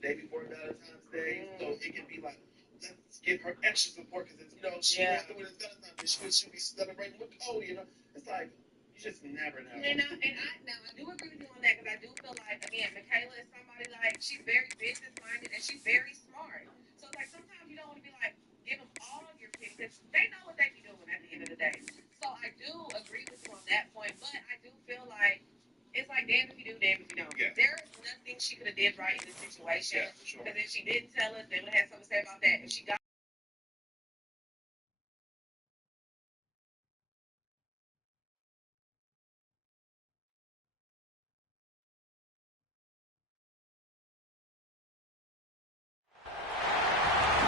the day before Valentine's Day, so it can be like, let's give her extra support because, she has to win his Valentine's Day. She'll be celebrating with Cody, It's like, you just never know. And I do agree with you on that because I do feel like, again, Michaela is somebody like, she's very business-minded and she's very smart. So, like, sometimes you don't want to be like, give them all of your picks because they know what they be doing at the end of the day. So, I do agree with you on that point, but I do feel like it's like, damn if you do, damn if you don't. Yeah. There is nothing she could have did right in this situation. Yeah, for sure. Because if she didn't tell us, they would have had something to say about that. If she got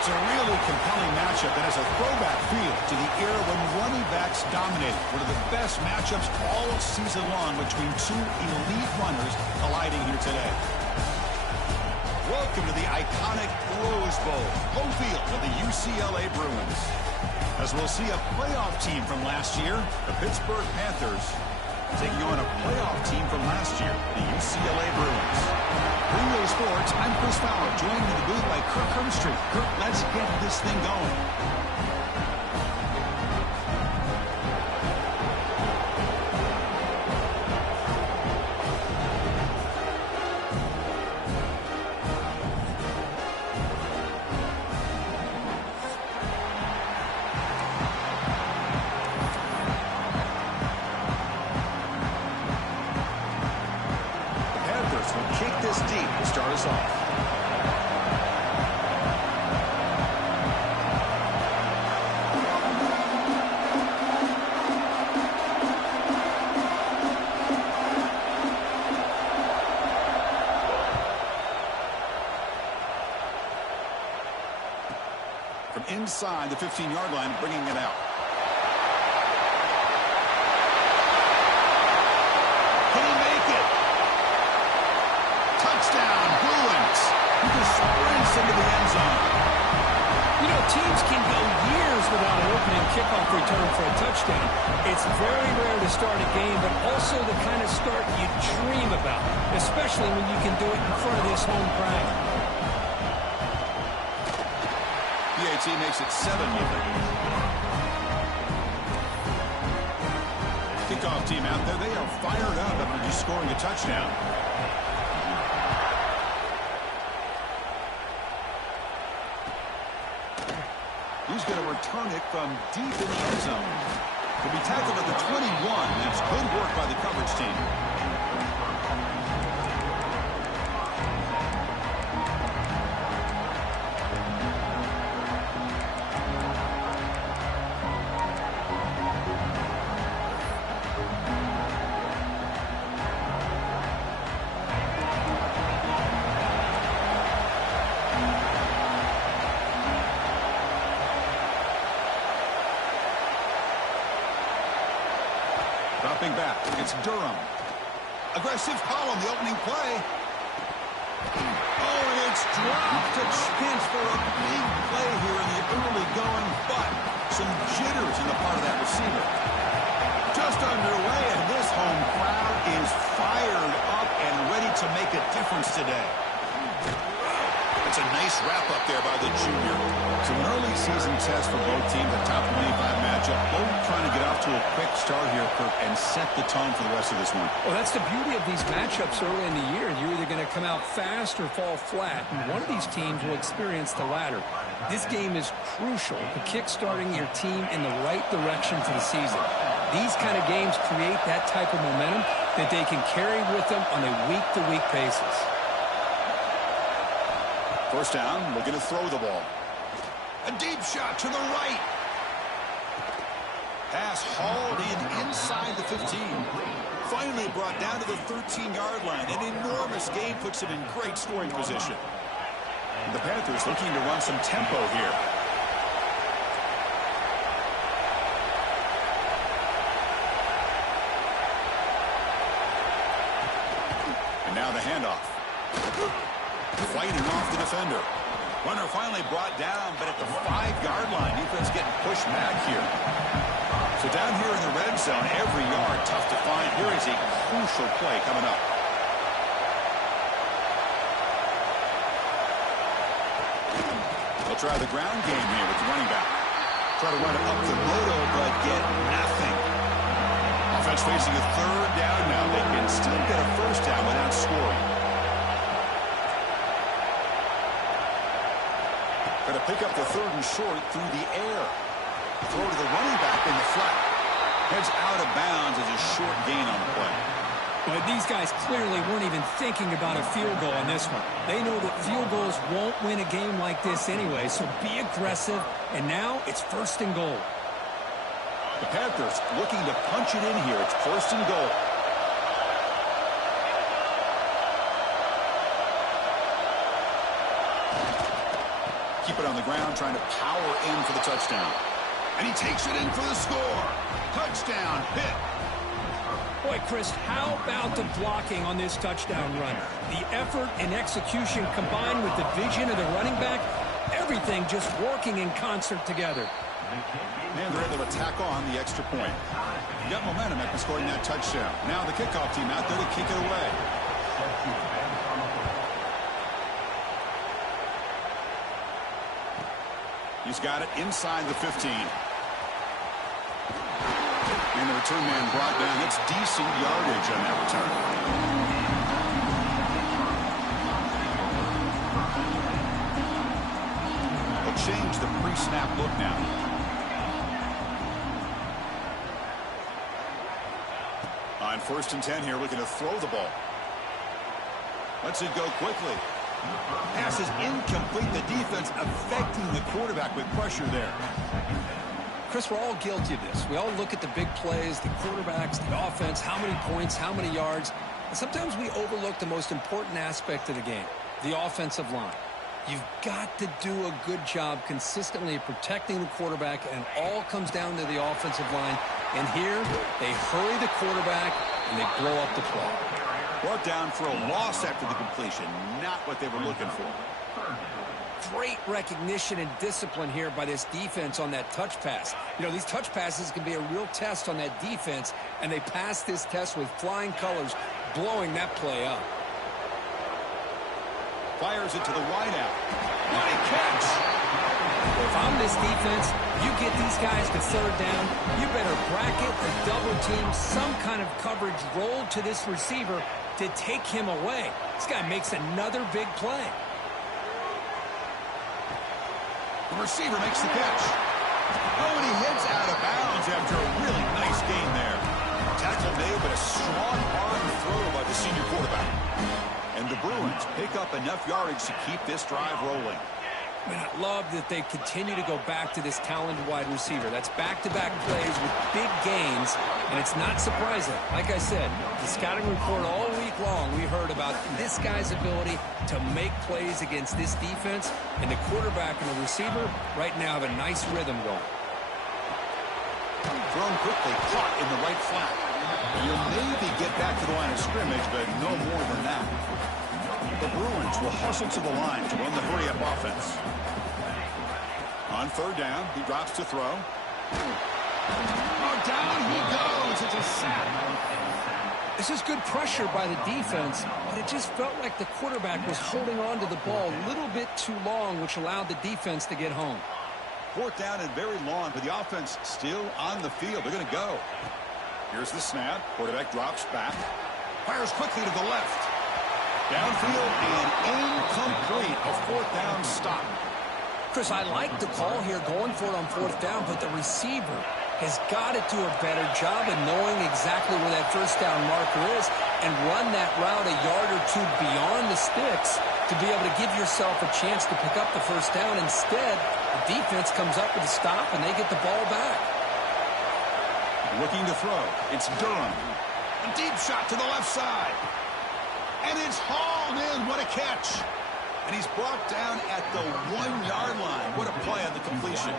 It's a really compelling matchup that has a throwback feel to the era when running backs dominated. One of the best matchups all season long between two elite runners colliding here today. Welcome to the iconic Rose Bowl, home field of the UCLA Bruins. As we'll see a playoff team from last year, the Pittsburgh Panthers, taking on a playoff team from last year, the UCLA Bruins. Greenway Sports, I'm Chris Fowler, joined in the booth by Kirk Hermstreet. Kirk, let's get this thing going. Inside the 15-yard line, bringing it out. Can he make it? Touchdown, Bruins. He just sprints into the end zone. Teams can go years without an opening kickoff return for a touchdown. It's very rare to start a game, but also the kind of start you dream about, especially when you can do it in front of this home crowd. PAT makes it 7-0. Kickoff team out there. They are fired up after just scoring a touchdown. He's going to return it from deep in the end zone. He'll be tackled at the 21. That's good work by the coverage team. Dropping back, it's Durham. Aggressive call on the opening play. Oh, and it's dropped. A chance for a big play here in the early going, but some jitters in the part of that receiver. Just underway, and this home crowd is fired up and ready to make a difference today. It's a nice wrap-up there by the junior. So an early season test for both teams, a top 25 matchup. Both trying to get off to a quick start here, Kirk, and set the tone for the rest of this one. Well, that's the beauty of these matchups early in the year. You're either going to come out fast or fall flat, and one of these teams will experience the latter. This game is crucial to kick-starting your team in the right direction for the season. These kind of games create that type of momentum that they can carry with them on a week-to-week basis. First down, looking to throw the ball. A deep shot to the right. Pass hauled in inside the 15. Finally brought down to the 13-yard line. An enormous gain puts him in great scoring position. And the Panthers looking to run some tempo here. And now the handoff. Fighting off the defender. Runner finally brought down, but at the 5-yard line, defense getting pushed back here. So down here in the red zone, every yard tough to find. Here is a crucial play coming up. They'll try the ground game here with the running back. Try to run it up the middle, but get nothing. Offense facing a third down now. They can still get a first down without scoring. Going to pick up the third and short through the air. Throw to the running back in the flat. Heads out of bounds as a short gain on the play. But these guys clearly weren't even thinking about a field goal on this one. They know that field goals won't win a game like this anyway, so be aggressive. And now it's first and goal. The Panthers looking to punch it in here. It's first and goal. Keep it on the ground, trying to power in for the touchdown. And he takes it in for the score. Touchdown, Pitt. Boy, Chris, how about the blocking on this touchdown run? The effort and execution combined with the vision of the running back, everything just working in concert together. And they're able to tack on the extra point. Got momentum after scoring that touchdown. Now the kickoff team out there to kick it away. He's got it inside the 15. And the return man brought down. That's decent yardage on that return. They'll change the pre-snap look now. On 1st and 10 here, looking to throw the ball. Lets it go quickly. Pass is incomplete. The defense affecting the quarterback with pressure there. Chris, we're all guilty of this. We all look at the big plays, the quarterbacks, the offense, how many points, how many yards. And sometimes we overlook the most important aspect of the game, the offensive line. You've got to do a good job consistently of protecting the quarterback, and it all comes down to the offensive line. And here, they hurry the quarterback, and they blow up the play. Brought down for a loss after the completion. Not what they were looking for. Great recognition and discipline here by this defense on that touch pass. You know, these touch passes can be a real test on that defense, and they passed this test with flying colors, blowing that play up. Fires it to the wideout. What a catch! If I'm this defense, you get these guys to third down, you better bracket or double team some kind of coverage roll to this receiver to take him away. This guy makes another big play. The receiver makes the catch. Oh, and he heads out of bounds after a really nice gain there. Tackle made, but a strong arm throw by the senior quarterback. And the Bruins pick up enough yardage to keep this drive rolling. Man, I love that they continue to go back to this talented wide receiver. That's back-to-back plays with big gains, and it's not surprising. Like I said, the scouting report all week long, we heard about this guy's ability to make plays against this defense, and the quarterback and the receiver right now have a nice rhythm going. Thrown quickly, caught in the right flat. You'll maybe get back to the line of scrimmage, but no more than that. The Bruins will hustle to the line to run the hurry-up offense. On 3rd down, he drops to throw. Oh, down he goes. It's a sack. This is good pressure by the defense, but it just felt like the quarterback was holding on to the ball a little bit too long, which allowed the defense to get home. 4th down and very long, but the offense still on the field. They're going to go. Here's the snap. Quarterback drops back. Fires quickly to the left. Downfield and incomplete. A 4th down stop. Chris, I like the call here going for it on 4th down, but the receiver has got to do a better job of knowing exactly where that 1st down marker is and run that route a yard or two beyond the sticks to be able to give yourself a chance to pick up the 1st down. Instead, the defense comes up with a stop and they get the ball back. Looking to throw. It's Durham. A deep shot to the left side. And it's hauled in. What a catch. And he's brought down at the 1-yard line. What a play on the completion.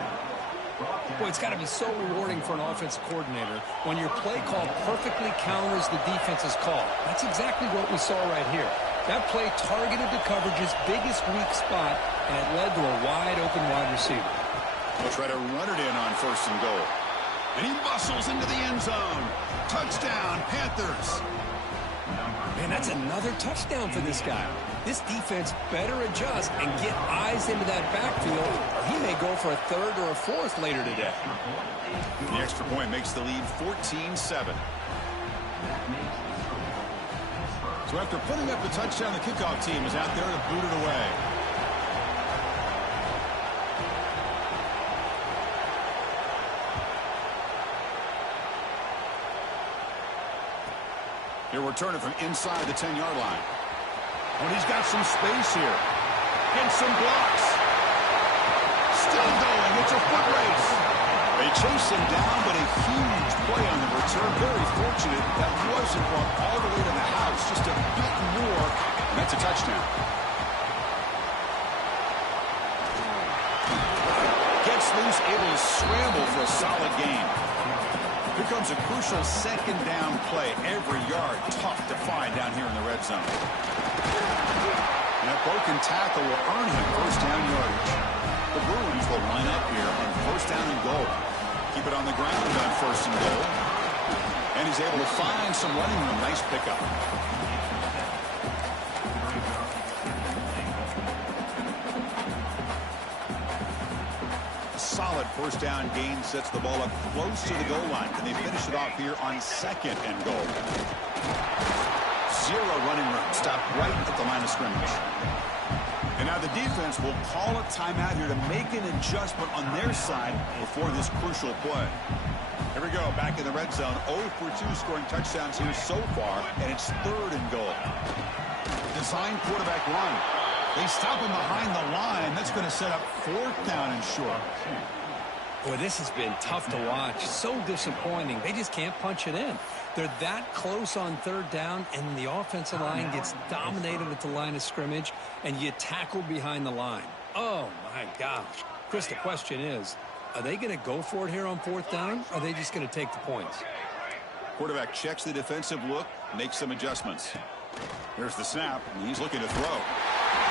Boy, it's got to be so rewarding for an offensive coordinator when your play call perfectly counters the defense's call. That's exactly what we saw right here. That play targeted the coverage's biggest weak spot, and it led to a wide-open wide receiver. They'll try to run it in on 1st and goal. And he muscles into the end zone. Touchdown, Panthers. Man, that's another touchdown for this guy. This defense better adjust and get eyes into that backfield, or he may go for a third or a fourth later today. The extra point makes the lead 14-7. So after putting up the touchdown, the kickoff team is out there to boot it away. Here we're turning from inside the 10-yard line. Oh, he's got some space here. And some blocks. Still going. It's a foot race. They chase him down, but a huge play on the return. Very fortunate that wasn't brought all the way to the house. Just a bit more. And that's a touchdown. Gets loose, able to scramble for a solid gain. Here comes a crucial second down play. Every yard tough to find down here in the red zone. And a broken tackle will earn him first down yardage. The Bruins will line up here on first down and goal. Keep it on the ground on first and goal. And he's able to find some running room. Nice pickup. Solid first down gain sets the ball up close to the goal line. And they finish it off here on second and goal. Zero running room. Stop right at the line of scrimmage. And now the defense will call a timeout here to make an adjustment on their side before this crucial play. Here we go. Back in the red zone. 0 for 2 scoring touchdowns here so far. And it's third and goal. Design quarterback run. They stop him behind the line. That's going to set up fourth down and short. Boy, this has been tough to watch. So disappointing. They just can't punch it in. They're that close on third down, and the offensive line gets dominated at the line of scrimmage, and you tackle behind the line. Oh, my gosh. Chris, the question is, are they going to go for it here on fourth down, or are they just going to take the points? Quarterback checks the defensive look, makes some adjustments. There's the snap, and he's looking to throw.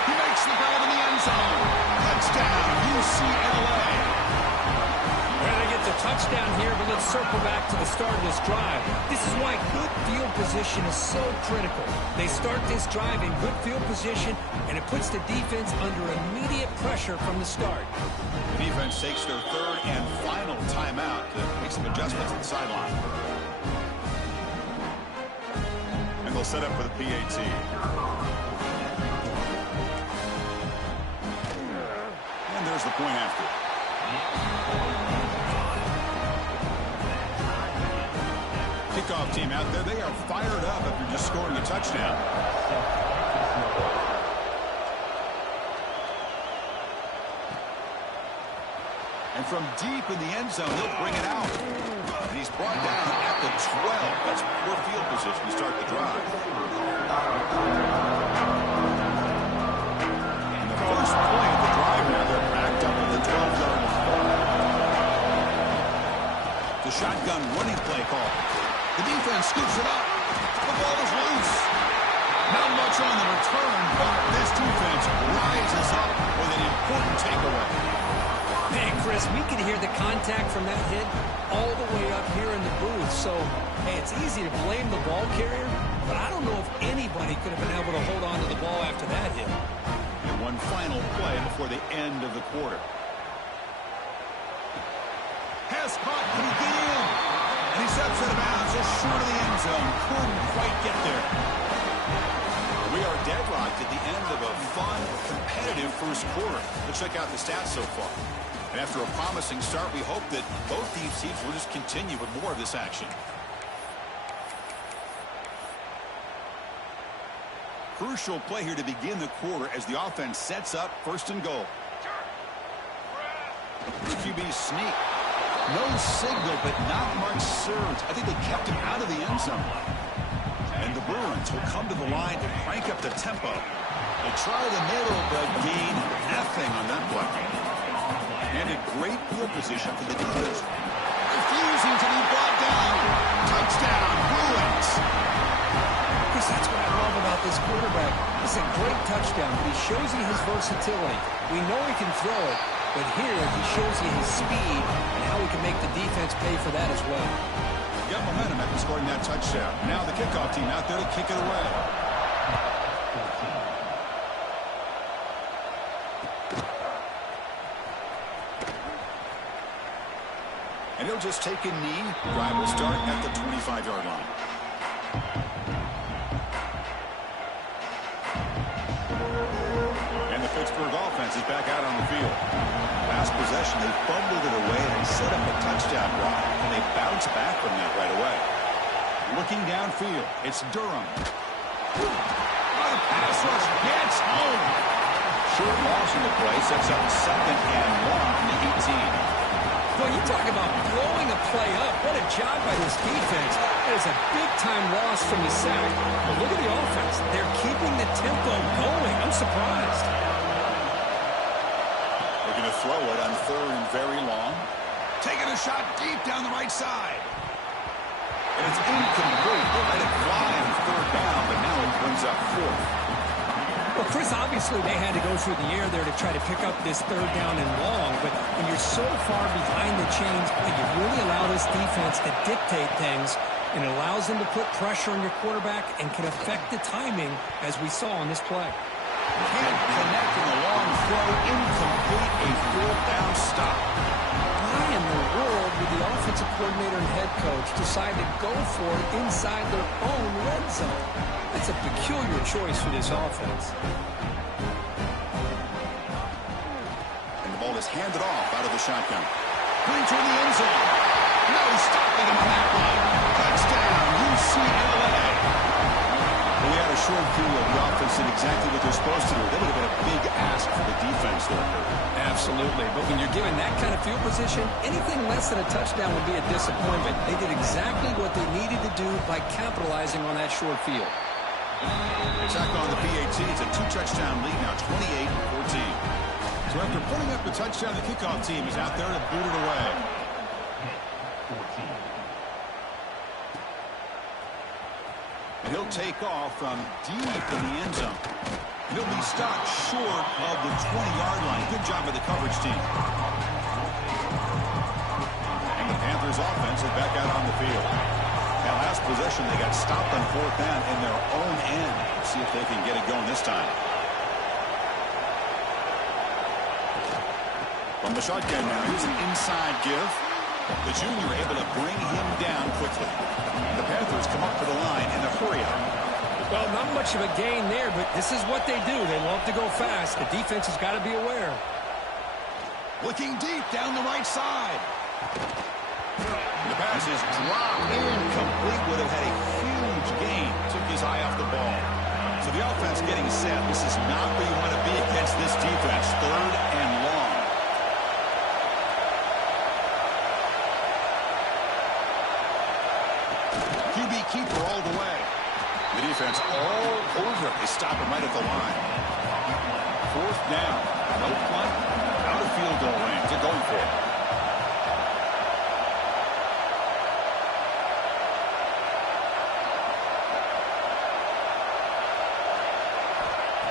He makes the grab in the end zone. Touchdown, UCLA. We're going to get the touchdown here, but let's circle back to the start of this drive. This is why good field position is so critical. They start this drive in good field position, and it puts the defense under immediate pressure from the start. The defense takes their third and final timeout to make some adjustments at the sideline. And they'll set up for the PAT. And there's the point after. Kickoff team out there, they are fired up after just scoring a touchdown. And from deep in the end zone, they'll bring it out. And he's brought down at the 12. That's poor field position to start the drive. And the first play of the drive now, they're backed up at the 12-yard line. The shotgun running play call. The defense scoops it up. The ball is loose. Not much on the return, but this defense rises up with an important takeaway. Hey, Chris, we can hear the contact from that hit all the way up here in the booth. So, hey, it's easy to blame the ball carrier, but I don't know if anybody could have been able to hold on to the ball after that hit. And one final play before the end of the quarter. Has caught. Can he get in? And he steps out of bounds just short of the end zone. Couldn't quite get there. We are deadlocked at the end of a fun, competitive first quarter. Let's check out the stats so far. And after a promising start, we hope that both these teams will just continue with more of this action. Crucial play here to begin the quarter as the offense sets up first and goal. The QB sneak. No signal, but not much surge. I think they kept him out of the end zone. And the Bruins will come to the line to crank up the tempo. They try the middle, but gain nothing on that play. And a great field position for the defense. Refusing to be brought down. Touchdown, Bruins. Chris, that's what I love about this quarterback. It's a great touchdown, but he shows you his versatility. We know he can throw it, but here he shows you his speed and how he can make the defense pay for that as well. Got momentum after scoring that touchdown. Now the kickoff team out there to kick it away. And he'll just take a knee. Drive will start at the 25-yard line. And the Pittsburgh offense is back out on the field. Last possession, they fumbled it away and they set up a touchdown drive. And they bounce back from that right away. Looking downfield, it's Durham. Oh, the pass rush gets home. Short loss in the play sets up 2nd and 1 from the 18. Well, you talk about blowing a play up. What a job by this defense. That is a big-time loss from the sack. But look at the offense. They're keeping the tempo going. I'm surprised. They're going to throw it on 3rd and very long. Taking a shot deep down the right side. And it's incomplete. They let it fly on 3rd down, but now it brings up 4th. Well, Chris, obviously they had to go through the air there to try to pick up this 3rd down and long, but when you're so far behind the chains, you really allow this defense to dictate things, and it allows them to put pressure on your quarterback and can affect the timing, as we saw on this play. Can't connect in the long throw, incomplete, a 4th down stop. Why in the world would the offensive coordinator and head coach decide to go for it inside their own red zone? That's a peculiar choice for this offense. And the ball is handed off out of the shotgun. Going toward the end zone. No stopping him on that one. Touchdown, UCLA. Well, we had a short view of the offense did exactly what they're supposed to do. That would have been a big ask for the defense there. Absolutely. But when you're given that kind of field position, anything less than a touchdown would be a disappointment. They did exactly what they needed to do by capitalizing on that short field. Attack on the PAT. It's a 2-touchdown lead now, 28-14. So after putting up the touchdown, the kickoff team is out there to boot it away. And he'll take off from deep in the end zone. And he'll be stopped short of the 20-yard line. Good job by the coverage team. And the Panthers offense is back out on the field. Now, last possession, they got stopped on 4th down in their own end. Let's see if they can get it going this time. From the shotgun now, here's an inside give. The junior able to bring him down quickly. The Panthers come up to the line in a hurry-up. Well, not much of a gain there, but this is what they do. They love to go fast. The defense has got to be aware. Looking deep down the right side. The pass is dropped incomplete. Would have had a huge gain. Took his eye off the ball. So the offense getting set. This is not where you want to be against this defense. 3rd and long. QB keeper all the way. The defense all over it. They stop him right at the line. 4th down. No punt. Out of field goal range. They're going for it.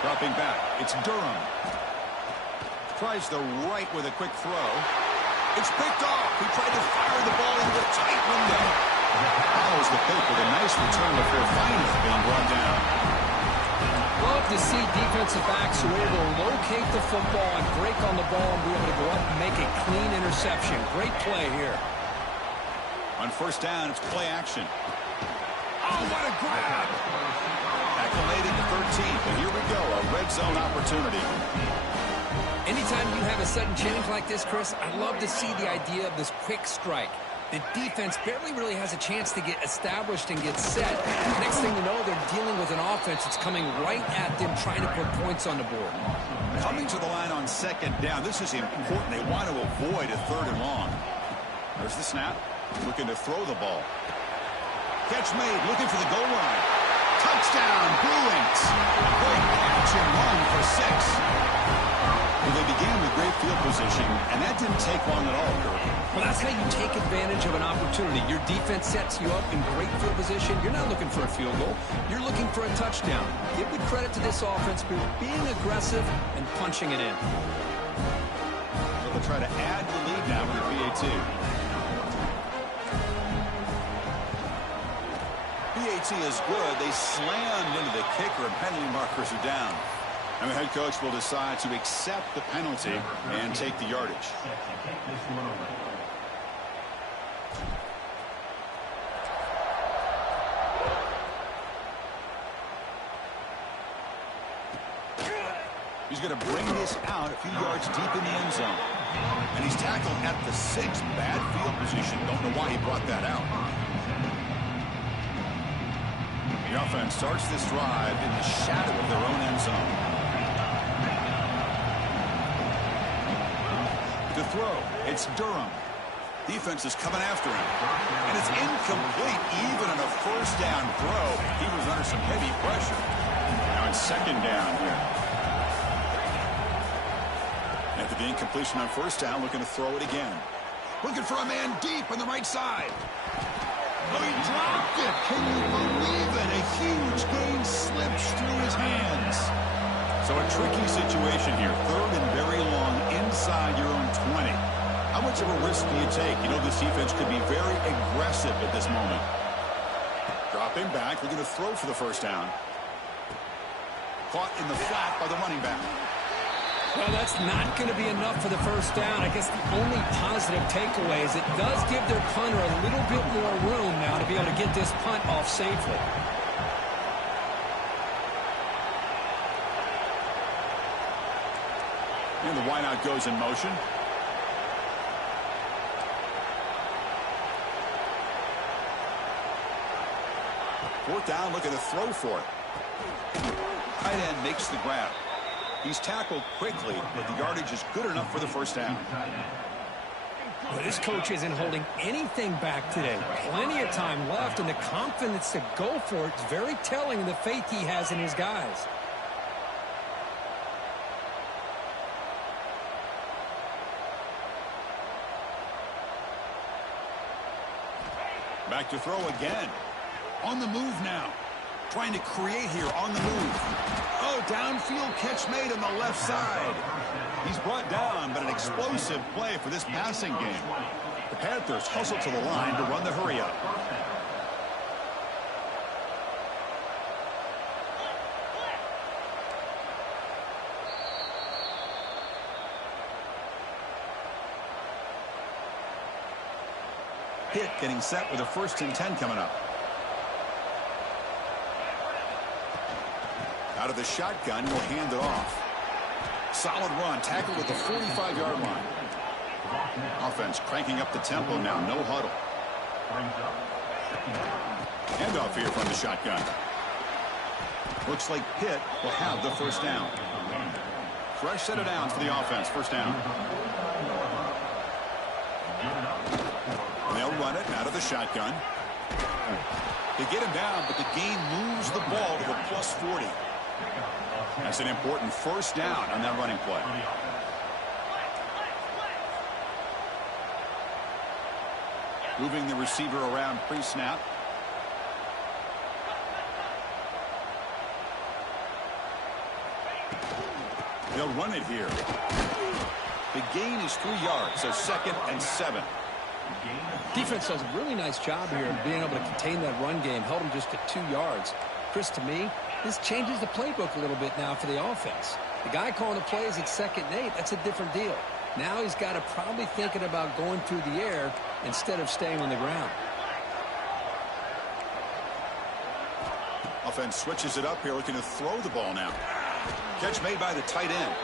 Dropping back, it's Durham. Tries the right with a quick throw. It's picked off. He tried to fire the ball into a tight window. Follows the pick with a nice return before finally being brought down. Love to see defensive backs who are able to locate the football and break on the ball and be able to go up and make a clean interception. Great play here. On 1st down, it's play action. Oh, what a grab! Accolade at the 13th, but here we go, a red zone opportunity. Anytime you have a sudden change like this, Chris, I love to see the idea of this quick strike. The defense barely really has a chance to get established and get set. Next thing you know, they're dealing with an offense that's coming right at them, trying to put points on the board. Coming to the line on 2nd down, this is important. They want to avoid a 3rd and long. There's the snap, looking to throw the ball. Catch made, looking for the goal line. Touchdown, Bruins. Great catch and run for 6. Well, they began with great field position, and that didn't take long at all, Kurt. Well, that's how you take advantage of an opportunity. Your defense sets you up in great field position. You're not looking for a field goal. You're looking for a touchdown. Give the credit to this offense for being aggressive and punching it in. So they'll try to add the lead now with the PAT. PAT is good. They slammed into the kicker, and penalty markers are down. And the head coach will decide to accept the penalty and take the yardage. He's going to bring this out a few yards deep in the end zone. And he's tackled at the 6. Bad field position. Don't know why he brought that out. The offense starts this drive in the shadow of their own end zone. To throw, it's Durham. Defense is coming after him. And it's incomplete even on a first down throw. He was under some heavy pressure. Now it's second down here. After the incompletion on first down, looking to throw it again. Looking for a man deep on the right side. Oh, he dropped it. Can you believe it? A huge gain slips through his hands. So a tricky situation here. Third and very long inside your own 20. How much of a risk do you take? You know this defense could be very aggressive at this moment. Dropping back. Looking to throw for the first down. Caught in the flat by the running back. Well, that's not going to be enough for the first down. I guess the only positive takeaway is it does give their punter a little bit more room now to be able to get this punt off safely. And the wideout goes in motion. Fourth down, looking to throw for it. Tight end makes the grab. He's tackled quickly, but the yardage is good enough for the first down. Well, this coach isn't holding anything back today. Plenty of time left, and the confidence to go for it is very telling of the faith he has in his guys. Back to throw again. On the move now. Trying to create here on the move. Oh, downfield catch made on the left side. He's brought down, but an explosive play for this passing game. The Panthers hustle to the line to run the hurry up. Pitt getting set with a 1st and 10 coming up. Out of the shotgun, he'll hand it off. Solid run, tackled at the 45-yard line. Offense cranking up the tempo now, no huddle. Handoff here from the shotgun. Looks like Pitt will have the first down. Fresh set of downs for the offense, first down. And they'll run it out of the shotgun. They get him down, but the gain moves the ball to the +40. That's an important first down on that running play. Moving the receiver around pre-snap. They'll run it here. The gain is 3 yards, so 2nd and 7. Defense does a really nice job here of being able to contain that run game, held them just at 2 yards. Chris, to me, this changes the playbook a little bit now for the offense. The guy calling the plays at 2nd and 8, that's a different deal. Now he's got to probably thinking about going through the air instead of staying on the ground. Offense switches it up here, looking to throw the ball now. Catch made by the tight end.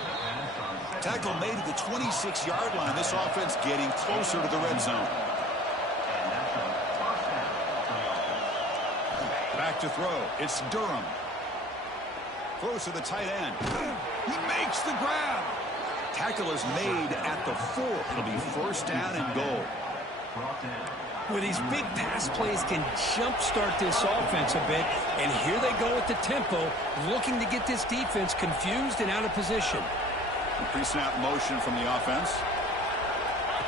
Tackle made at the 26-yard line. This offense getting closer to the red zone. Back to throw. It's Durham. Throws to the tight end. He makes the grab. Tackle is made at the 4. It'll be first down and goal. Well, these big pass plays can jumpstart this offense a bit, and here they go with the tempo, looking to get this defense confused and out of position. Pre-snap motion from the offense.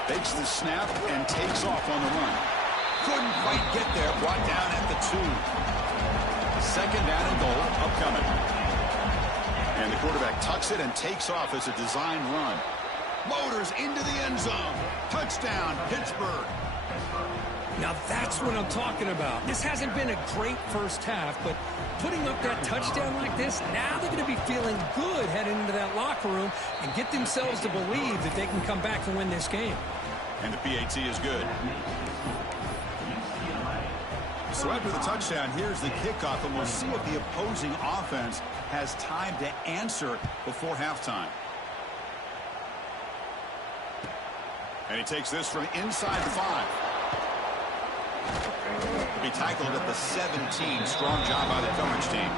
Fakes the snap and takes off on the run. Couldn't quite get there. Brought down at the 2. Second down and goal upcoming. And the quarterback tucks it and takes off as a design run. Motors into the end zone. Touchdown, Pittsburgh. Now that's what I'm talking about. This hasn't been a great first half, but putting up that touchdown like this, now they're going to be feeling good heading into that locker room and get themselves to believe that they can come back and win this game. And the PAT is good. So after the touchdown, here's the kickoff, and we'll see if the opposing offense has time to answer before halftime. And he takes this from inside the 5. He'll be tackled at the 17. Strong job by the coverage team.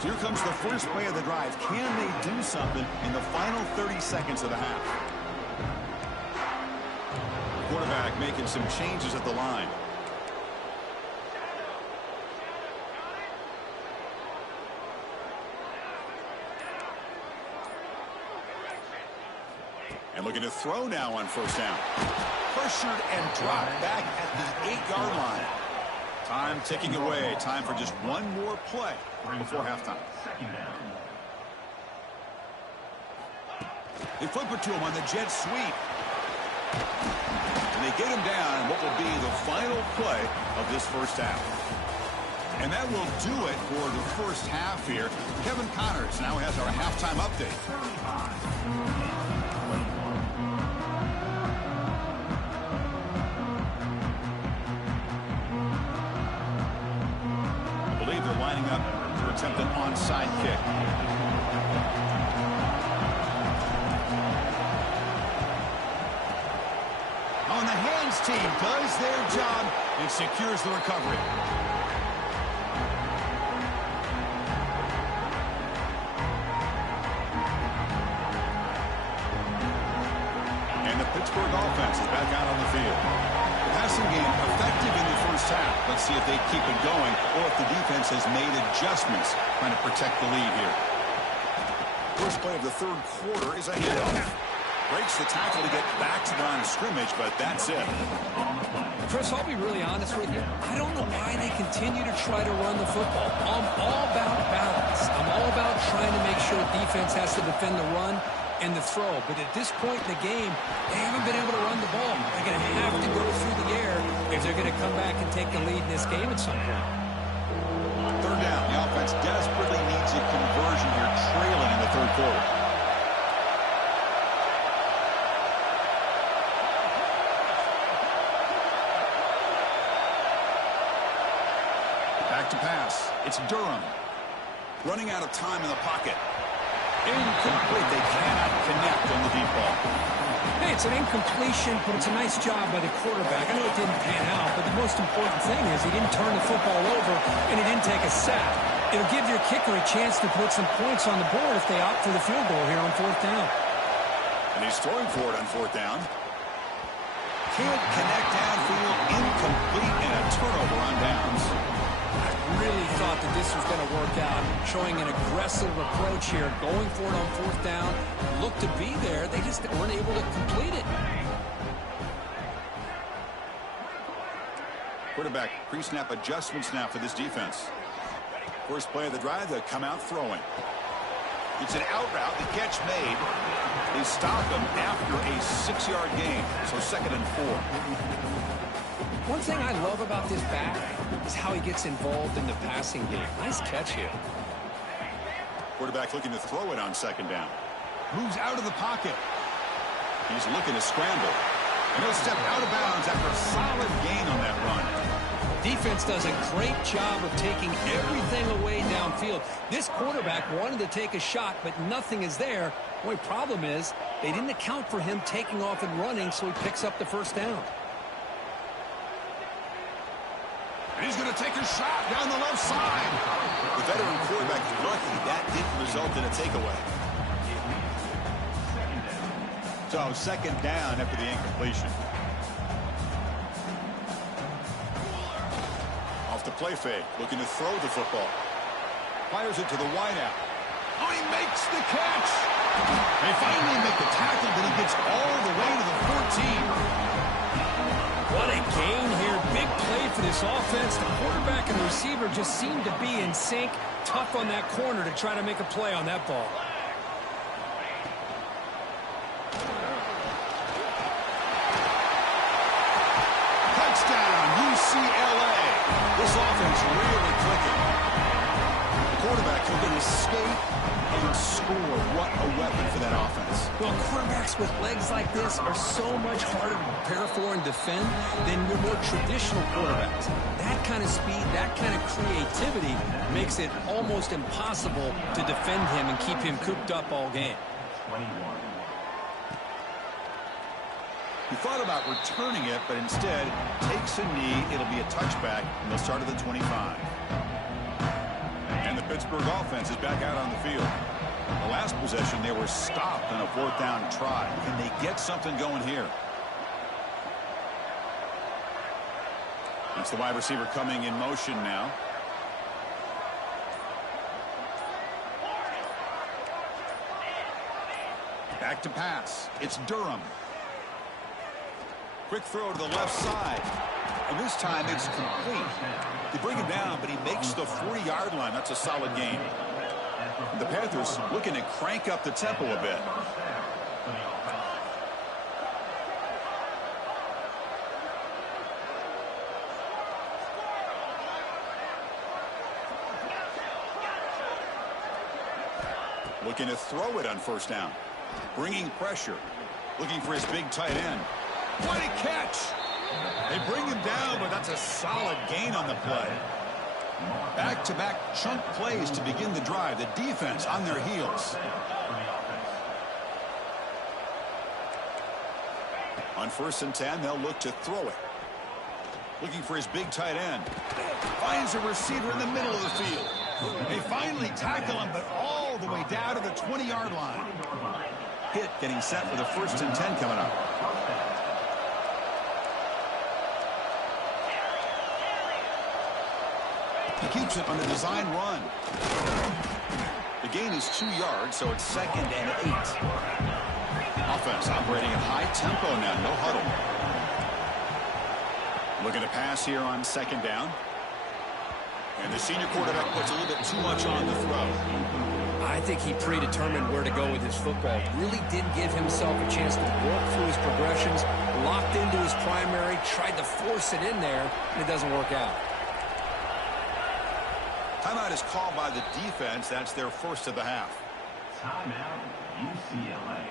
So here comes the first play of the drive. Can they do something in the final 30 seconds of the half? Quarterback making some changes at the line. And looking to throw now on first down. Pressured and dropped back at the 8-yard line. Time ticking away. Time for just one more play before halftime. They flip it to him on the jet sweep. And they get him down what will be the final play of this first half. And that will do it for the first half here. Kevin Connors now has our halftime update. Lining up to attempt an onside kick. On the hands team does their job and secures the recovery. And the Pittsburgh offense is back out on the field. Passing game effective in the first half. Let's see if they keep it going or if the defense has made adjustments trying to protect the lead here. First play of the third quarter is a handoff. Breaks the tackle to get back to the line of scrimmage, but that's it. Chris, I'll be really honest with you. I don't know why they continue to try to run the football. I'm all about balance. I'm all about trying to make sure defense has to defend the run and the throw. But at this point in the game, they haven't been able to run the ball. They're going to have to go through the air if they're going to come back and take the lead in this game at some point. Third down. The offense desperately needs a conversion here, trailing in the third quarter. Back to pass. It's Durham. Running out of time in the pocket. Incomplete. They cannot connect on the deep ball. Hey, it's an incompletion, but it's a nice job by the quarterback. I know it didn't pan out, but the most important thing is he didn't turn the football over and he didn't take a sack. It'll give your kicker a chance to put some points on the board if they opt for the field goal here on fourth down. And he's throwing for it on fourth down. Can't connect downfield. Incomplete and a turnover on downs. Really thought that this was going to work out, showing an aggressive approach here, going for it on fourth down, looked to be there, they just weren't able to complete it. Quarterback pre-snap adjustments now for this defense. First play of the drive, they come out throwing. It's an out route, the catch made. They stop him after a 6-yard gain, so 2nd and 4. One thing I love about this back is how he gets involved in the passing game. Nice catch here. Quarterback looking to throw it on 2nd down. Moves out of the pocket. He's looking to scramble. And he'll step out of bounds after a solid gain on that run. Defense does a great job of taking everything away downfield. This quarterback wanted to take a shot, but nothing is there. The only problem is they didn't account for him taking off and running, so he picks up the first down. He's going to take a shot down the left side. The veteran quarterback lucky that didn't result in a takeaway. So 2nd down after the incompletion. Off the play fake, looking to throw the football. Fires it to the wideout. Oh, he makes the catch. They finally make the tackle, but he gets all the way to the 14. What a gain here. Big play for this offense. The quarterback and the receiver just seem to be in sync. Tough on that corner to try to make a play on that ball. Touchdown, UCLA. This offense really clicking. The quarterback who can escape and score. What a weapon for that offense. Well, quarterbacks with legs like this are so much harder to prepare for and defend than your more traditional quarterbacks. That kind of speed, that kind of creativity makes it almost impossible to defend him and keep him cooped up all game. He thought about returning it, but instead takes a knee. It'll be a touchback, and they'll start at the 25. And the Pittsburgh offense is back out on the field. The last possession, they were stopped on a 4th down try. Can they get something going here? That's the wide receiver coming in motion now. Back to pass. It's Durham. Quick throw to the left side. And this time it's complete. They bring him down, but he makes the 40-yard line. That's a solid gain. The Panthers looking to crank up the tempo a bit. Looking to throw it on 1st down. Bringing pressure. Looking for his big tight end. What a catch! They bring him down, but that's a solid gain on the play. Back-to-back chunk plays to begin the drive. The defense on their heels. On 1st and 10, they'll look to throw it. Looking for his big tight end. Finds a receiver in the middle of the field. They finally tackle him, but all the way down to the 20-yard line. Hit getting set for the 1st and 10 coming up. He keeps it on a design run. The gain is 2 yards, so it's 2nd and 8. Offense operating at high tempo now, no huddle. Looking to pass here on 2nd down. And the senior quarterback puts a little bit too much on the throw. I think he predetermined where to go with his football. Really didn't give himself a chance to work through his progressions, locked into his primary, tried to force it in there, and it doesn't work out. Timeout is called by the defense. That's their 1st of the half. Timeout, UCLA.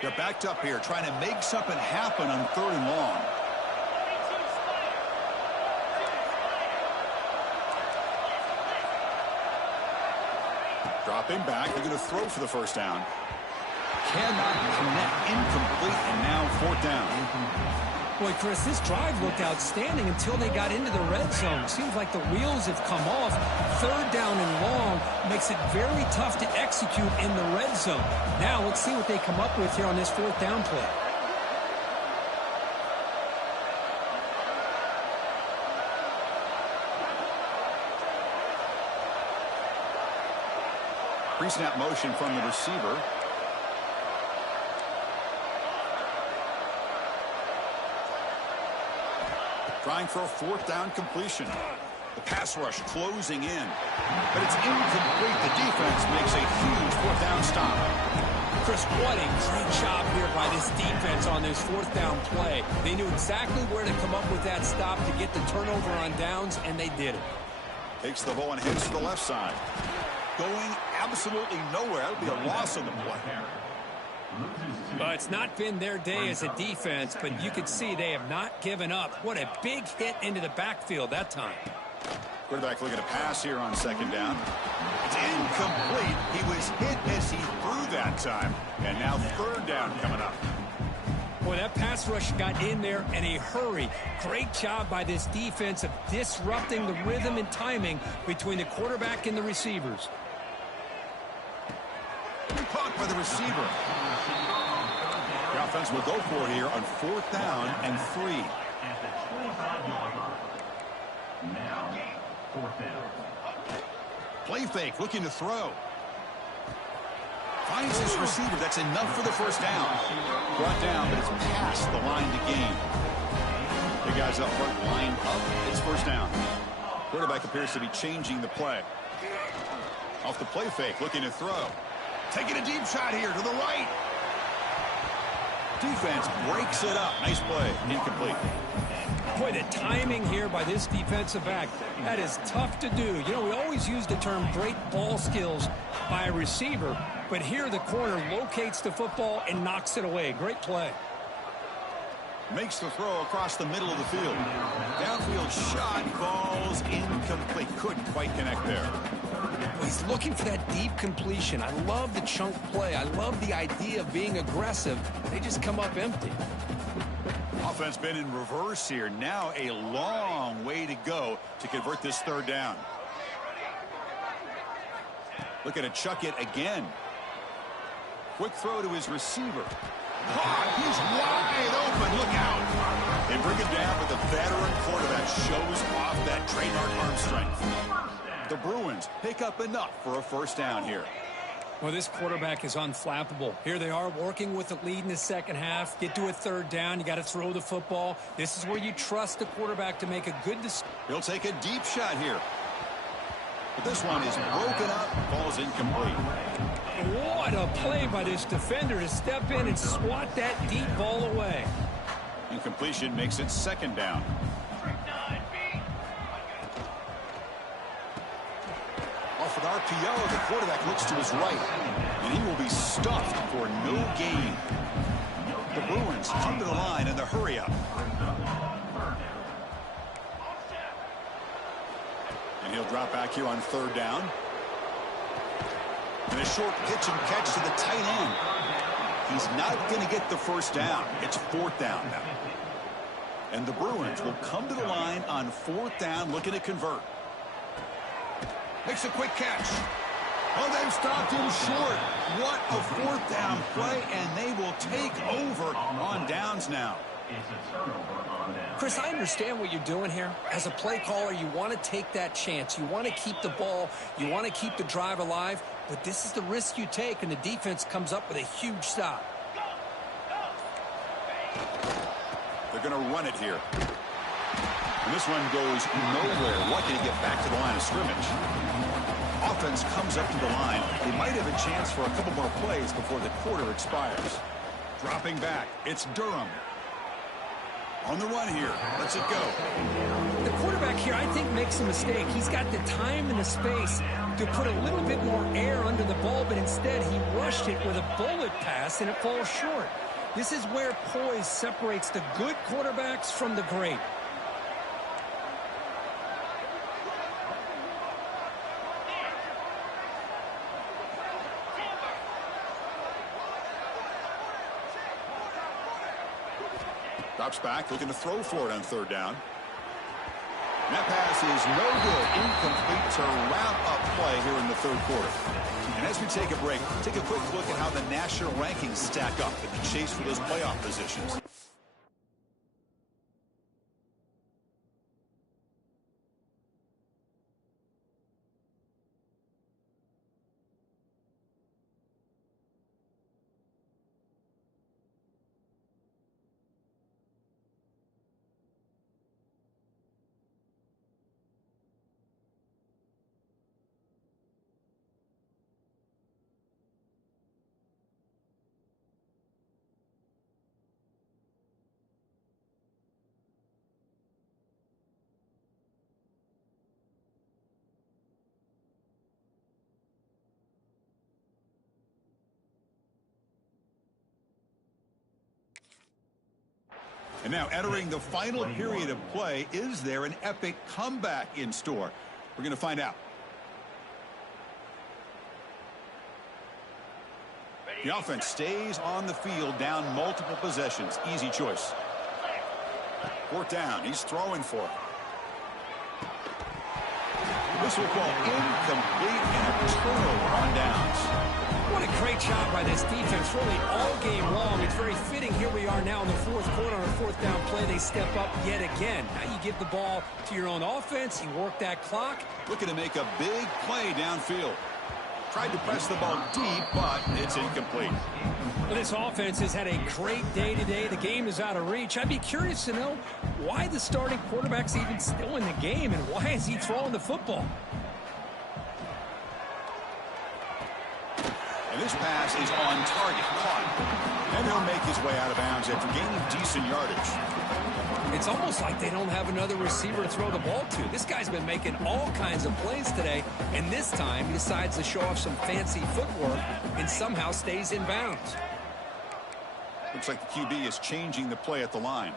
They're backed up here, trying to make something happen on 3rd and long. Dropping back, they're going to throw for the 1st down. Cannot connect, incomplete, and now 4th down. Boy, Chris, this drive looked outstanding until they got into the red zone. Seems like the wheels have come off. 3rd down and long makes it very tough to execute in the red zone. Now let's see what they come up with here on this 4th down play. Pre-snap motion from the receiver. Trying for a 4th down completion. The pass rush closing in. But it's incomplete. The defense makes a huge 4th down stop. Chris, what a great job here by this defense on this 4th down play. They knew exactly where to come up with that stop to get the turnover on downs, and they did it. Takes the ball and heads to the left side. Going absolutely nowhere. That would be a loss on the play. Well, it's not been their day as a defense, but you can see they have not given up. What a big hit into the backfield that time. Quarterback looking to pass here on 2nd down. It's incomplete. He was hit as he threw that time. And now 3rd down coming up. Boy, that pass rush got in there in a hurry. Great job by this defense of disrupting the rhythm and timing between the quarterback and the receivers. Caught by the receiver. The offense will go for it here on 4th down and 3. Now, 4th down. Play fake, looking to throw. Finds his receiver. That's enough for the 1st down. Brought down, but it's past the line to gain. The guys up front line up. It's 1st down. Quarterback appears to be changing the play. Off the play fake, looking to throw. Taking a deep shot here to the right. Defense breaks it up. Nice play. Incomplete. Boy, the timing here by this defensive back, that is tough to do. You know, we always use the term great ball skills. by a receiver, but here the corner locates the football and knocks it away. Great play. Makes the throw across the middle of the field. Downfield shot falls incomplete. Couldn't quite connect there. He's looking for that deep completion. I love the chunk play. I love the idea of being aggressive. They just come up empty. Offense been in reverse here. Now a long way to go to convert this third down. Looking to chuck it again. Quick throw to his receiver. Caught. He's wide open. Look out. They bring him down, but the veteran quarterback shows off that trademark arm strength. The Bruins pick up enough for a first down here. Well, this quarterback is unflappable. Here they are working with the lead in the second half. Get to a third down. You got to throw the football. This is where you trust the quarterback to make a good decision. He'll take a deep shot here. But this one is broken up. Falls incomplete. What a play by this defender to step in and swat that deep ball away. Incompletion makes it second down. Off an RPO, the quarterback looks to his right, and he will be stuffed for no gain. The Bruins come to the line in the hurry-up. And he'll drop back here on third down. And a short pitch and catch to the tight end. He's not going to get the first down. It's fourth down now. And the Bruins will come to the line on fourth down looking to convert. Makes a quick catch. Oh, they've stopped him short. What a fourth down play, and they will take over on downs now. Chris, I understand what you're doing here. As a play caller, you want to take that chance. You want to keep the ball. You want to keep the drive alive. But this is the risk you take, and the defense comes up with a huge stop. They're going to run it here. And this one goes nowhere. Lucky to get back to the line of scrimmage. Offense comes up to the line. They might have a chance for a couple more plays before the quarter expires. Dropping back, it's Durham. On the run here. Lets it go. The quarterback here, I think, makes a mistake. He's got the time and the space to put a little bit more air under the ball, but instead he rushed it with a bullet pass, and it falls short. This is where poise separates the good quarterbacks from the great. Drops back, looking to throw for it on third down. And that pass is no good. Incomplete to wrap up play here in the third quarter. And as we take a break, take a quick look at how the national rankings stack up in the chase for those playoff positions. And now entering the final period of play, is there an epic comeback in store? We're going to find out. The offense stays on the field, down multiple possessions. Easy choice. Fourth down. He's throwing for it. This will fall incomplete and a turnover on downs. What a great job by this defense, really all game long. It's very fitting. Here we are now in the fourth quarter on a fourth down play. They step up yet again. Now you give the ball to your own offense. You work that clock. Looking to make a big play downfield. Tried to press the ball deep, but it's incomplete. Well, this offense has had a great day today. The game is out of reach. I'd be curious to know why the starting quarterback's even still in the game, and why is he throwing the football? And this pass is on target, caught. And he'll make his way out of bounds after gaining decent yardage. It's almost like they don't have another receiver to throw the ball to. This guy's been making all kinds of plays today, and this time he decides to show off some fancy footwork and somehow stays in bounds. Looks like the QB is changing the play at the line.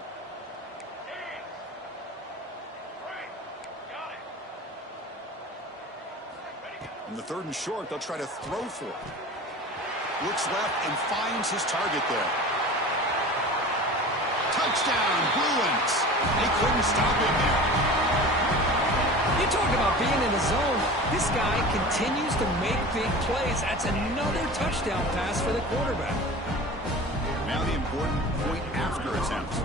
In the 3rd and short, they'll try to throw for it. Looks left and finds his target there. Touchdown, Bruins. They couldn't stop him there. You talk about being in the zone. This guy continues to make big plays. That's another touchdown pass for the quarterback. Now the important point after attempts.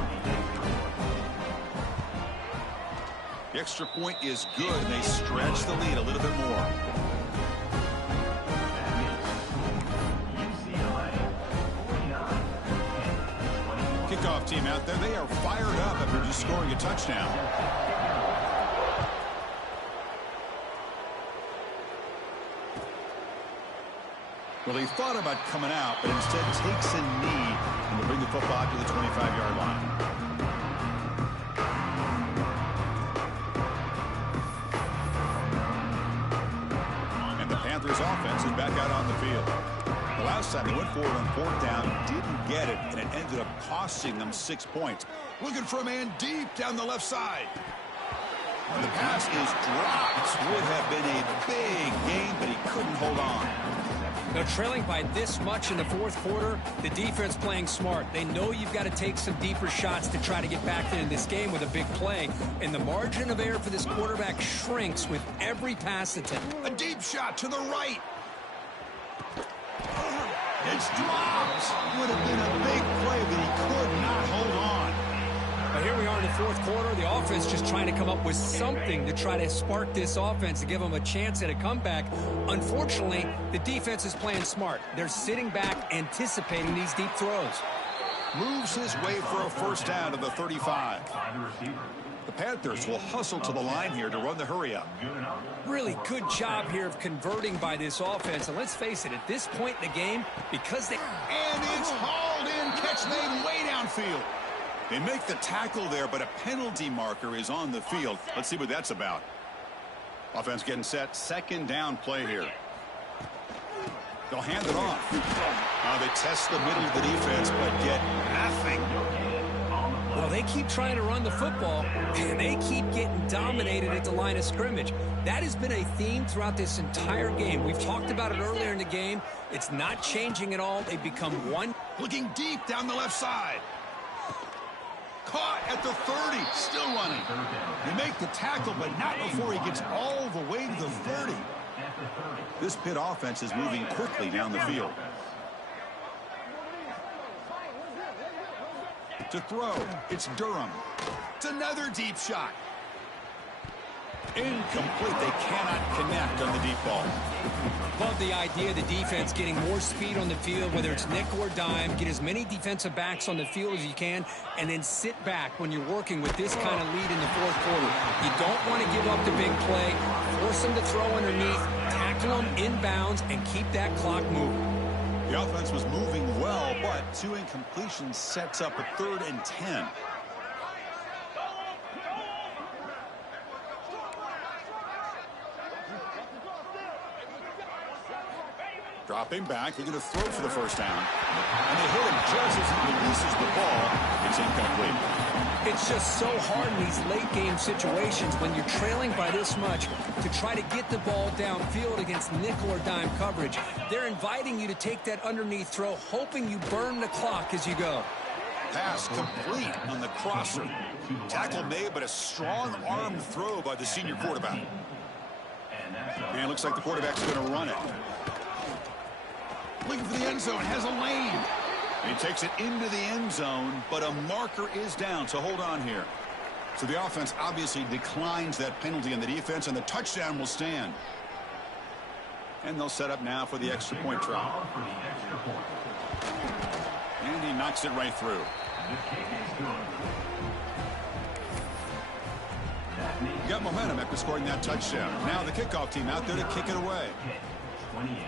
The extra point is good, and they stretch the lead a little bit more. Kickoff team out there, they are fired up after just scoring a touchdown. Well, he thought about coming out, but instead takes a knee and will bring the football to the 25-yard line. And the Panthers offense is back out on the field. The last time they went forward on 4th down, didn't get it, and it ended up costing them 6 points. Looking for a man deep down the left side. And the pass is dropped. Would have been a big game, but he couldn't hold on. Now, trailing by this much in the 4th quarter, the defense playing smart. They know you've got to take some deeper shots to try to get back into this game with a big play. And the margin of error for this quarterback shrinks with every pass attempt. A deep shot to the right. It's dropped. Would have been a big play, but he could not hold on. But here we are in the 4th quarter. The offense just trying to come up with something to try to spark this offense to give them a chance at a comeback. Unfortunately, the defense is playing smart. They're sitting back, anticipating these deep throws. Moves his way for a 1st down to the 35. The Panthers will hustle to the line here to run the hurry up. Really good job here of converting by this offense. And let's face it, at this point in the game, because they... And it's hauled in. Catch made way downfield. They make the tackle there, but a penalty marker is on the field. Let's see what that's about. Offense getting set. 2nd down play here. They'll hand it off. Now they test the middle of the defense, but get nothing. Well, they keep trying to run the football, and they keep getting dominated at the line of scrimmage. That has been a theme throughout this entire game. We've talked about it earlier in the game. It's not changing at all. They've become one. Looking deep down the left side. Caught at the 30. Still running. They make the tackle, but not before he gets all the way to the 30. This Pitt offense is moving quickly down the field. To throw, it's Durham. It's another deep shot. Incomplete. They cannot connect on the deep ball. Love the idea of the defense getting more speed on the field, whether it's nickel or dime. Get as many defensive backs on the field as you can, and then sit back when you're working with this kind of lead in the 4th quarter. You don't want to give up the big play. Force them to throw underneath, tackle them inbounds, and keep that clock moving. The offense was moving well, but 2 incompletions sets up a 3rd and 10. Dropping back, they're going to throw for the 1st down. And they hit him just as he releases the ball. It's incomplete. It's just so hard in these late-game situations when you're trailing by this much to try to get the ball downfield against nickel or dime coverage. They're inviting you to take that underneath throw, hoping you burn the clock as you go. Pass complete on the crosser. Tackle made, but a strong arm throw by the senior quarterback. And it looks like the quarterback's going to run it. Looking for the end zone, has a lane. And he takes it into the end zone, but a marker is down, so hold on here. So the offense obviously declines that penalty on the defense, and the touchdown will stand. And they'll set up now for the extra point try. And he knocks it right through. Got momentum after scoring that touchdown. Now the kickoff team out there to kick it away. 28.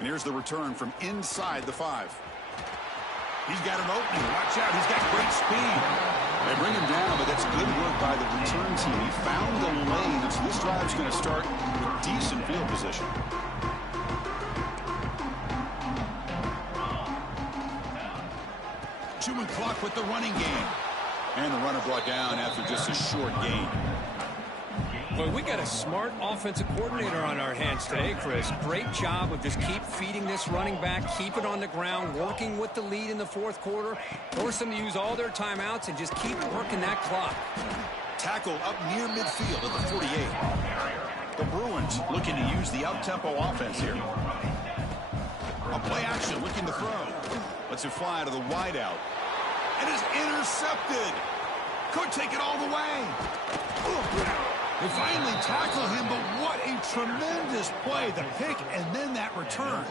And here's the return from inside the 5. He's got an opening. Watch out. He's got great speed. They bring him down, but that's good work by the return team. He found the lane, so this drive's going to start with decent field position. Chewing clock with the running game. And the runner brought down after just a short gain. Well, we got a smart offensive coordinator on our hands today, Chris. Great job of just keep feeding this running back, keep it on the ground, working with the lead in the fourth quarter, force them to use all their timeouts, and just keep working that clock. Tackle up near midfield at the 48. The Bruins looking to use the up-tempo offense here. A play action looking to throw. Lets it fly to the wideout. And is intercepted. Could take it all the way. They finally tackle him, but what a tremendous play. The pick and then that return.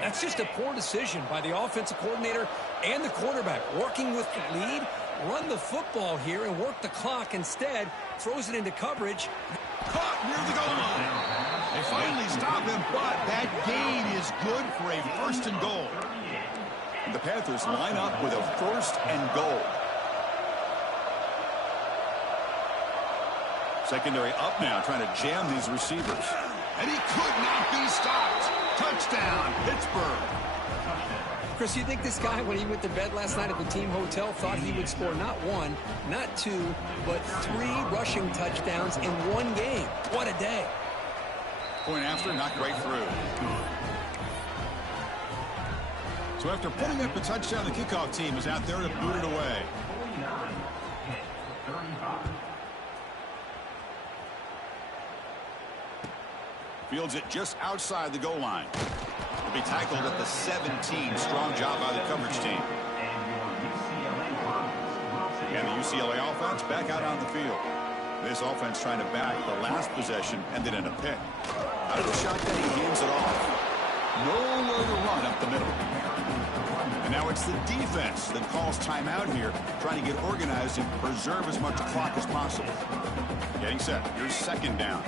That's just a poor decision by the offensive coordinator and the quarterback. Working with the lead, run the football here and work the clock. Instead, throws it into coverage. Caught near the goal line. They finally stop him, but that gain is good for a first and goal. And the Panthers line up with a first and goal. Secondary up now, trying to jam these receivers. And he could not be stopped. Touchdown, Pittsburgh. Chris, you think this guy, when he went to bed last night at the team hotel, thought he would score not one, not two, but 3 rushing touchdowns in one game? What a day. Point after, knocked right through. So after putting up a touchdown, the kickoff team is out there to boot it away. Fields it just outside the goal line. Will be tackled at the 17. Strong job by the coverage team. And the UCLA offense back out on the field. This offense trying to back the last possession, ended in a pick. Out of the shotgun, he hands it off. Nowhere to run up the middle. And now it's the defense that calls timeout here, trying to get organized and preserve as much clock as possible. Getting set. Here's second down.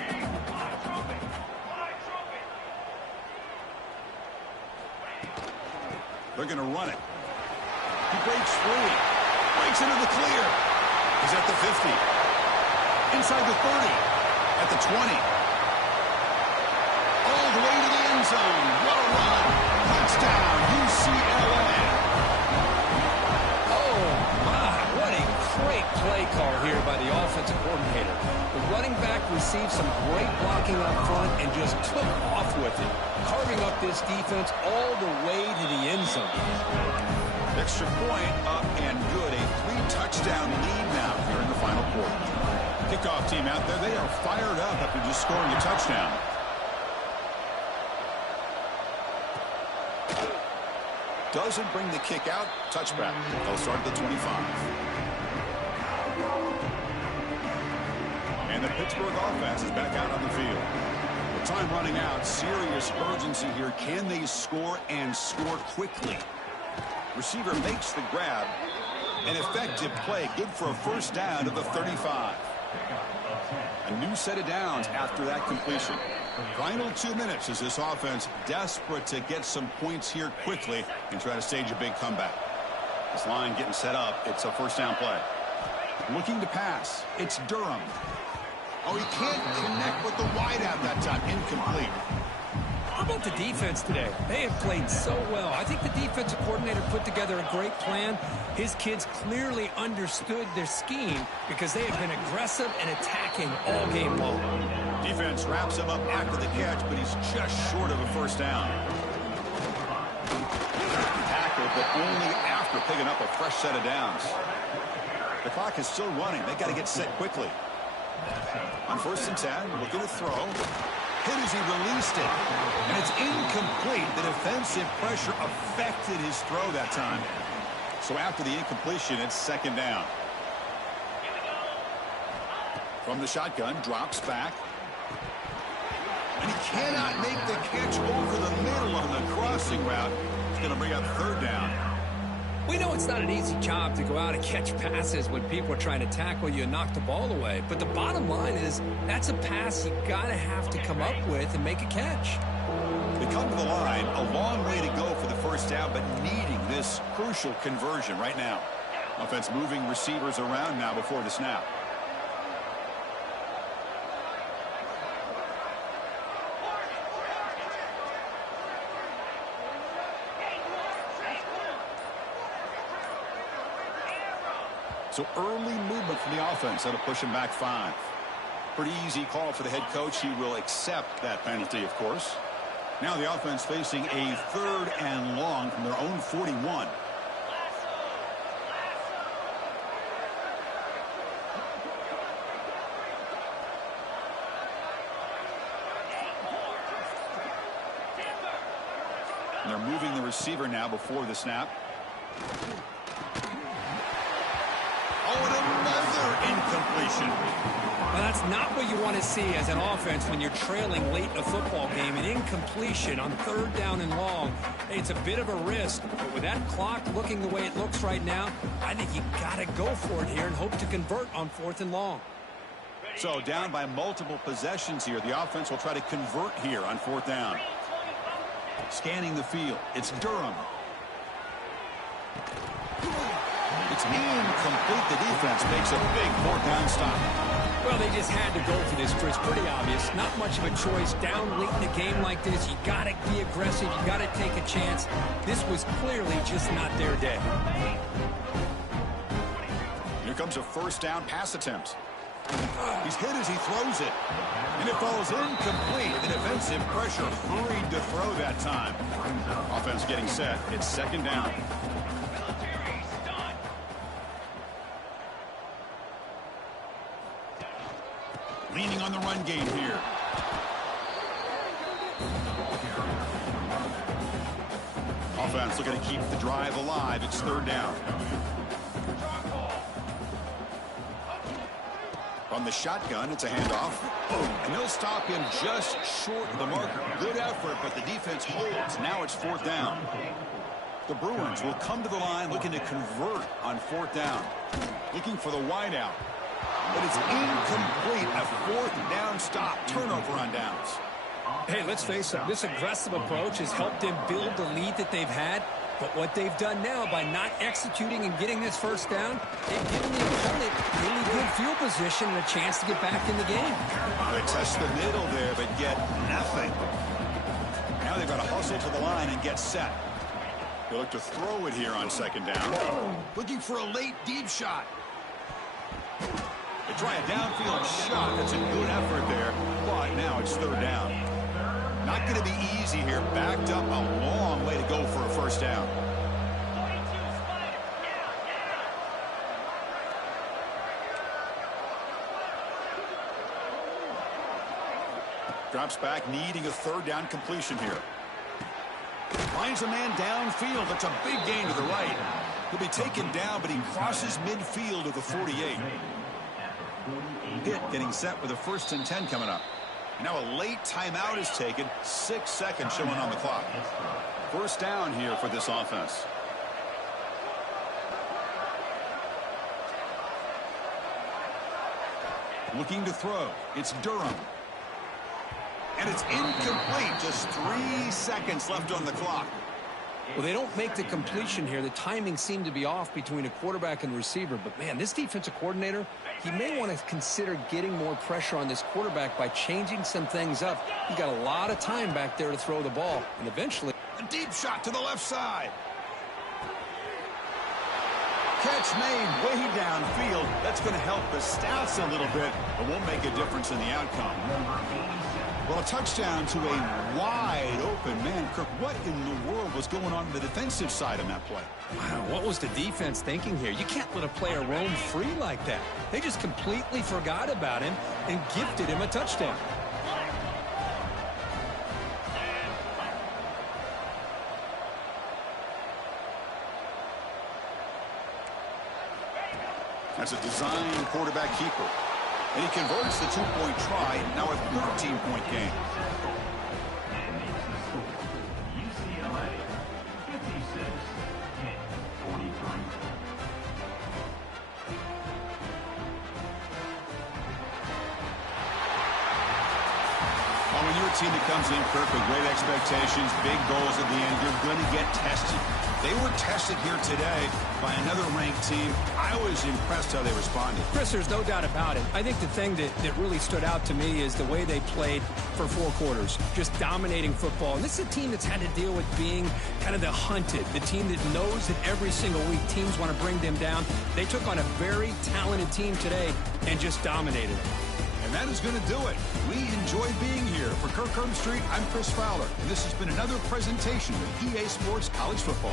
They're going to run it. He breaks free. Breaks into the clear. He's at the 50. Inside the 30. At the 20. All the way to the end zone. What a run. Touchdown, UCLA. Oh, my. What a great play call here by the offensive coordinator. The running back received some great blocking up front and just took off with it, carving up this defense all the way to the end zone. Extra point up and good. A 3-touchdown lead now here in the final quarter. Kickoff team out there, they are fired up after just scoring a touchdown. Doesn't bring the kick out. Touchback. They'll start at the 25. And the Pittsburgh offense is back out on the field. With time running out, serious urgency here. Can they score and score quickly? Receiver makes the grab. An effective play, good for a first down to the 35. A new set of downs after that completion. Final 2 minutes as this offense desperate to get some points here quickly and try to stage a big comeback. This line getting set up. It's a first down play. Looking to pass. It's Durham. Oh, he can't connect with the wideout that time. Incomplete. How about the defense today? They have played so well. I think the defensive coordinator put together a great plan. His kids clearly understood their scheme because they have been aggressive and attacking all game long. Defense wraps him up after the catch, but he's just short of a first down. Tackled, but only after picking up a fresh set of downs. The clock is still running. They got to get set quickly. On first and 10, looking to throw. Hit as he released it. And it's incomplete. The defensive pressure affected his throw that time. So after the incompletion, it's second down. From the shotgun, drops back. And he cannot make the catch over the middle on the crossing route. He's going to bring up third down. We know it's not an easy job to go out and catch passes when people are trying to tackle you and knock the ball away. But the bottom line is that's a pass you got to have to come up with and make a catch. They come to the line, a long way to go for the first down, but needing this crucial conversion right now. Offense moving receivers around now before the snap. So early movement from the offense that'll push him back 5. Pretty easy call for the head coach. He will accept that penalty, of course. Now the offense facing a 3rd and long from their own 41. And they're moving the receiver now before the snap. Oh, and another incompletion. Well, that's not what you want to see as an offense when you're trailing late in a football game. An incompletion on 3rd down and long. It's a bit of a risk, but with that clock looking the way it looks right now, I think you got to go for it here and hope to convert on 4th and long. So down by multiple possessions here. The offense will try to convert here on 4th down. Scanning the field. It's Durham. It's incomplete. The defense makes a big 4th down stop. Well, they just had to go for this, Chris. Pretty obvious. Not much of a choice. Down late in a game like this, you got to be aggressive. You got to take a chance. This was clearly just not their day. Here comes a 1st down pass attempt. He's hit as he throws it. And it falls incomplete. The defensive pressure hurried to throw that time. Offense getting set. It's 2nd down. Leaning on the run game here. Offense looking to keep the drive alive. It's 3rd down. From the shotgun, it's a handoff. And they'll stop him just short of the marker. Good effort, but the defense holds. Now it's 4th down. The Bruins will come to the line looking to convert on 4th down. Looking for the wideout. But it's incomplete. A 4th down stop. Turnover on downs. Hey, let's face it. This aggressive approach has helped them build the lead that they've had. But what they've done now by not executing and getting this 1st down, they've given the opponent really good field position and a chance to get back in the game. They test the middle there, but get nothing. Now they've got to hustle to the line and get set. They look to throw it here on 2nd down. Looking for a late deep shot. They try a downfield shot. That's a good effort there, but now it's 3rd down. Not going to be easy here. Backed up a long way to go for a 1st down. Drops back, needing a 3rd down completion here. Finds a man downfield. That's a big gain to the right. He'll be taken down, but he crosses midfield of the 48. Pitt getting set with a 1st and 10 coming up. Now a late timeout is taken. 6 seconds showing on the clock. 1st down here for this offense. Looking to throw. It's Durham. And it's incomplete. Just 3 seconds left on the clock. Well, they don't make the completion here. The timing seemed to be off between a quarterback and the receiver. But, man, this defensive coordinator, he may want to consider getting more pressure on this quarterback by changing some things up. He got a lot of time back there to throw the ball. And eventually, a deep shot to the left side. Catch made way downfield. That's going to help the stats a little bit, but won't make a difference in the outcome. Well, a touchdown to a wide open man. Kirk, what in the world was going on the defensive side on that play? Wow, what was the defense thinking here? You can't let a player roam free like that. They just completely forgot about him and gifted him a touchdown. That's a design quarterback keeper. And he converts the 2-point try, now a 13-point game. UCLA 56-43. a team that comes in, Kirk, with great expectations, big goals at the end, you're going to get tested. They were tested here today by another ranked team. I was impressed how they responded. Chris, there's no doubt about it. I think the thing that really stood out to me is the way they played for 4 quarters, just dominating football. And this is a team that's had to deal with being kind of the hunted, the team that knows that every single week teams want to bring them down. They took on a very talented team today and just dominated them. And that is going to do it. We enjoyed being here. For Kirk Street, I'm Chris Fowler. And this has been another presentation of EA Sports College Football.